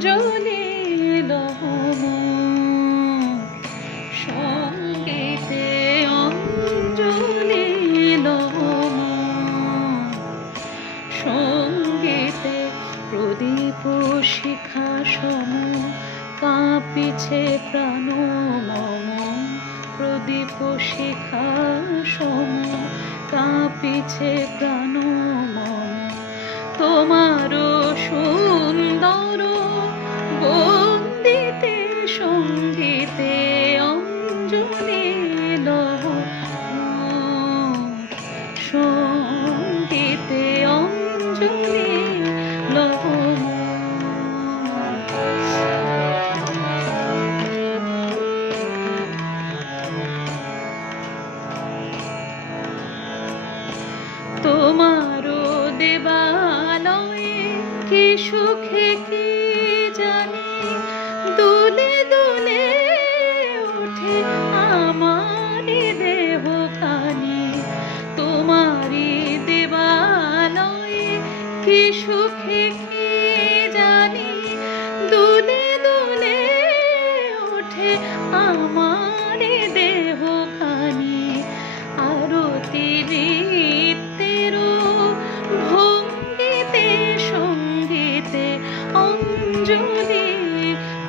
অঞ্জলি লহ সঙ্গীতে অঞ্জলি লহ সঙ্গীতে প্রদীপ শিখা সম কাঁপিছে প্রাণ মম প্রদীপ শিখা সম কাঁপিছে প্রাণ মম তোমার সুন্দর বন্দিতে সঙ্গীতে অঞ্জলি লহ সঙ্গীতে অঞ্জলি লহ তোমার দেবালয়ে কি সুখে কি জানি দুলে দুলে ওঠে আমার দেহখানি তোমারি দেবালয়ে কি সুখে কি জানি দুলে দুলে ওঠে আমার দেহখানি আরতি অঞ্জলি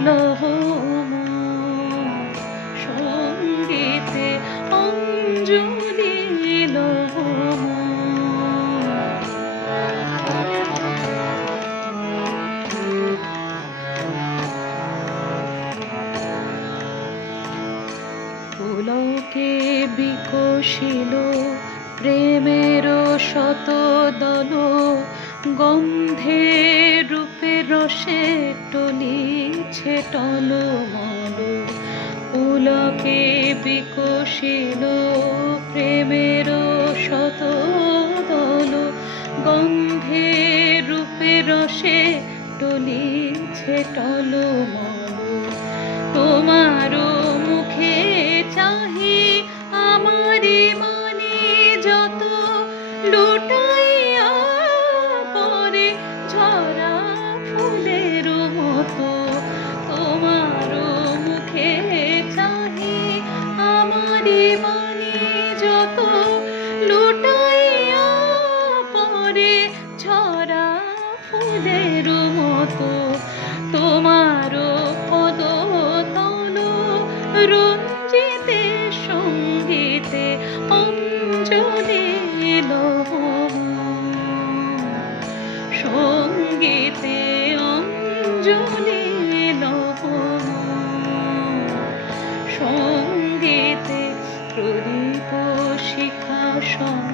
লহ সঙ্গীতে অঞ্জলি লহ পুলকে বিকশিল প্রেমের শতদল গন্ধে রূপে রসে টলিছে টলমল পুলকে বিকশিল প্রেমের শতদল গন্ধে রূপে রসে টলিছে টলমল তোমার মুখে চাহি আমারি মানে যত লুটাইয়া পরে ঝরা ফুলের মতো তোমার মুখে চাহি আমারি মানে যত লুটাইয়া পরে ঝরা ফুলের মতো তোমার পদ তল রঞ্জিতে সঙ্গীতে অঞ্জলি লহ সঙ্গীতে অঞ্জলি লহ সঙ্গীতে প্রদীপ শিখা সম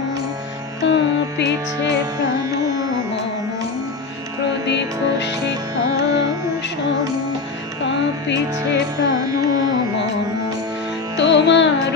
কাঁপিছে প্রাণ মম প্রদীপ শিখা সম কাঁপিছে প্রাণ মম তোমার